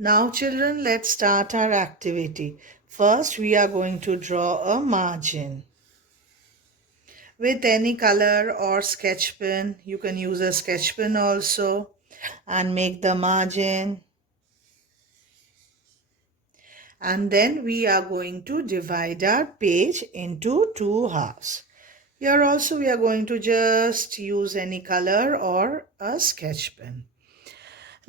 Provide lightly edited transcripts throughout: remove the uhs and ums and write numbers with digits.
Now children, let's start our activity. First, we are going to draw a margin. With any color or sketch pen, you can use a sketch pen also and make the margin. And then we are going to divide our page into two halves. Here also we are going to just use any color or a sketch pen.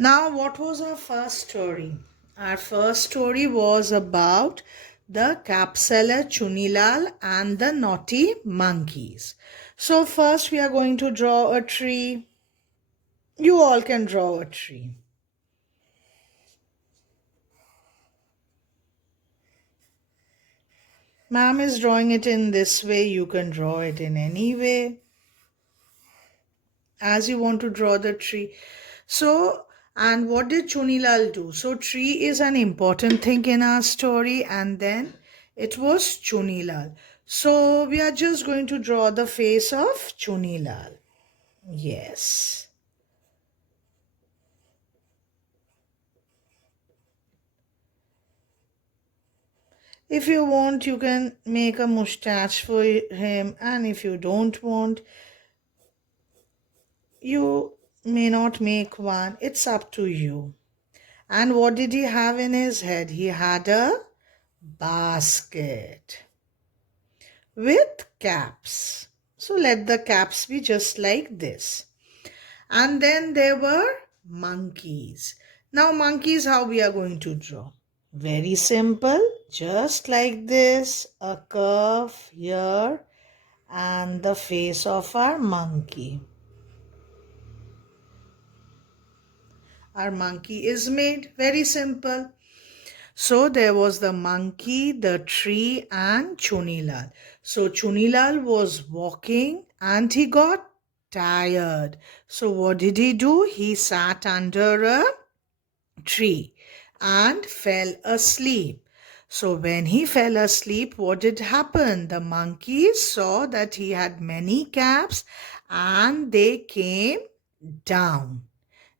Now, what was our first story? Our first story was about the cap seller Chunilal and the naughty monkeys. So first we are going to draw a tree. You all can draw a tree. Ma'am is drawing it in this way. You can draw it in any way as you want to draw the tree. So, and what did Chunilal do? So, tree is an important thing in our story, and then it was Chunilal. So, we are just going to draw the face of Chunilal. Yes. If you want, you can make a mustache for him, and if you don't want, you may not make one. It's up to you. And what did he have in his head? He had a basket with caps. So let the caps be just like this. And then there were monkeys. Now monkeys, how we are going to draw? Very simple, just like this, a curve here and the face of our monkey. Our monkey is made, very simple. So there was the monkey, the tree and Chunilal. So Chunilal was walking and he got tired. So what did he do? He sat under a tree and fell asleep. So when he fell asleep, what did happen? The monkey saw that he had many caps and they came down.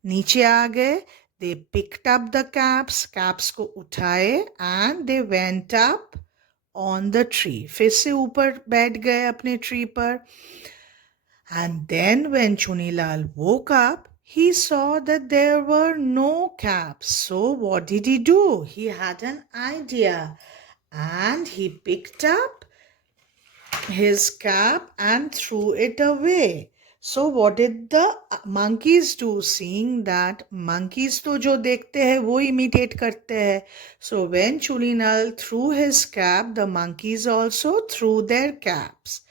नीचे आ गए. They picked up the caps को उठाए and they went up on the tree. फिर से ऊपर बैठ गए अपने tree पर. And then when Chunilal woke up, he saw that there were no caps. So what did he do? He had an idea and he picked up his cap and threw it away. So what did the monkeys do? Seeing that monkeys to jo dekhte hai wo imitate karte hai. So when Chunilal threw his cap, the monkeys also threw their caps.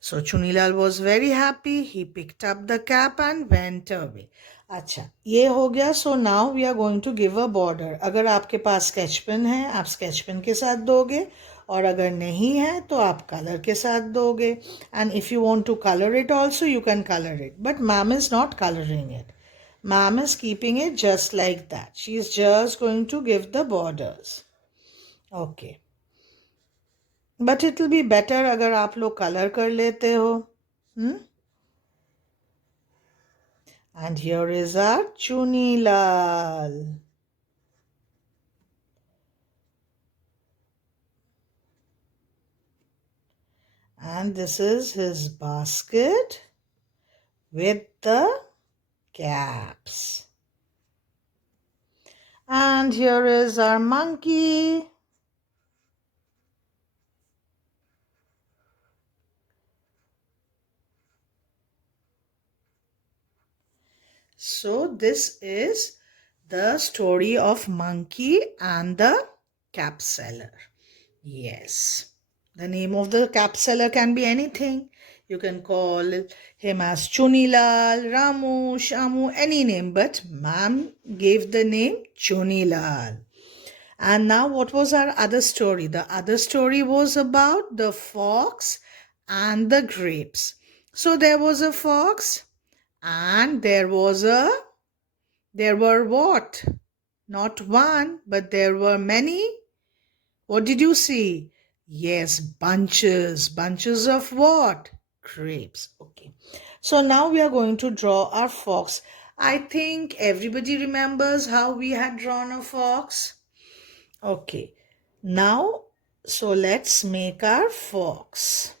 So Chunilal was very happy. He picked up the cap and went away. अच्छा ये हो गया. So now we are going to give a border. अगर आपके पास sketch pen है आप sketch pen के साथ दोगे और अगर नहीं है तो आप कलर के साथ दोगे. And if you want to colour it also you can colour it, but ma'am is not colouring it. Ma'am is keeping it just like that. She is just going to give the borders. Okay, but it will be better अगर आप लोग colour कर लेते हो. And here is our Chunilal. And this is his basket with the caps. And here is our monkey. So this is the story of monkey and the cap seller. Yes. The name of the cap seller can be anything. You can call him as Chunilal, Ramu, Shamu, any name, but ma'am gave the name Chunilal. And now what was our other story? The other story was about the fox and the grapes. So there was a fox and there were what? Not one, but there were many. What did you see? Yes, bunches. Bunches of what? Grapes. Okay. So now we are going to draw our fox. I think everybody remembers how we had drawn a fox. Okay, now, so let's make our fox.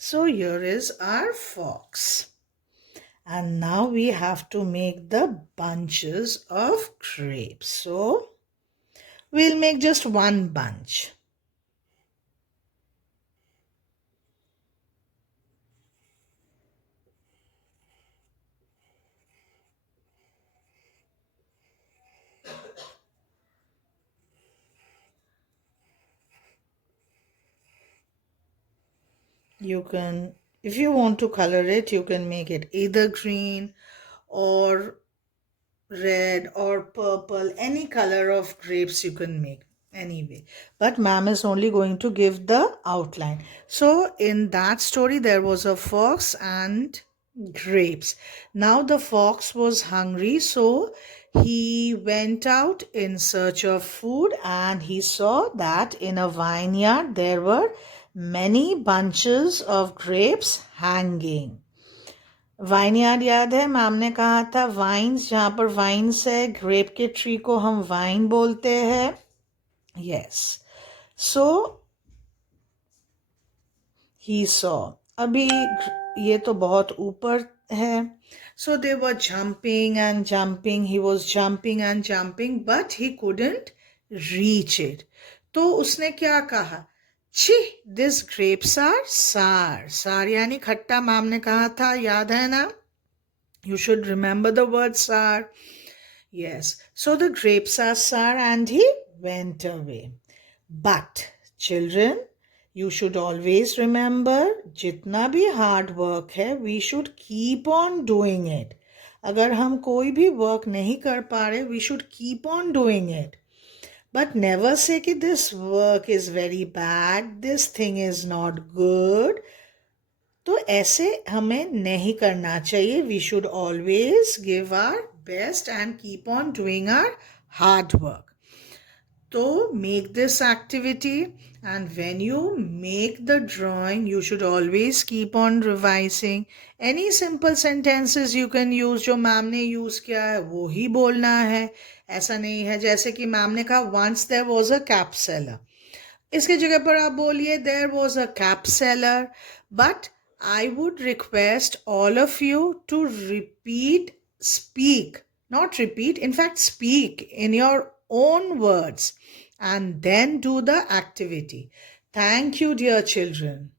So here is our fox. And now we have to make the bunches of grapes. So we'll make just one bunch. You can, if you want to color it, you can make it either green or red or purple, any color of grapes you can make anyway. But ma'am is only going to give the outline. So in that story, there was a fox and grapes. Now the fox was hungry, so he went out in search of food and he saw that in a vineyard there were many bunches of grapes hanging. Vineyard याद है ma'am ने कहा था wines जहाँ पर wines है grep के tree को हम वाइन बोलते हैं यस सो ही सॉ अभी ये तो बहुत ऊपर है so they were jumping he was jumping and jumping but he couldn't reach it तो उसने क्या कहा छी दिस ग्रेप्स आर सार सार यानी खट्टा मैम ने कहा था याद है ना you should remember the word sour yes so the grapes are sour and he went away but children you should always remember जितना भी hard work है we should keep on doing it अगर हम कोई भी work नहीं कर पा रहे we should keep on doing it but never say कि this work is very bad, this thing is not good. तो ऐसे हमें नहीं करना चाहिए. We should always give our best and keep on doing our hard work. So make this activity and when you make the drawing, you should always keep on revising. Any simple sentences you can use जो ma'am ने use किया है वो ही बोलना है. ऐसा नहीं है जैसे कि मैम ने कहा once there was a cap seller. इसके जगह पर आप बोलिए there was a cap seller. But I would request all of you to speak, not repeat, in fact speak in your own words and then do the activity. Thank you, dear children.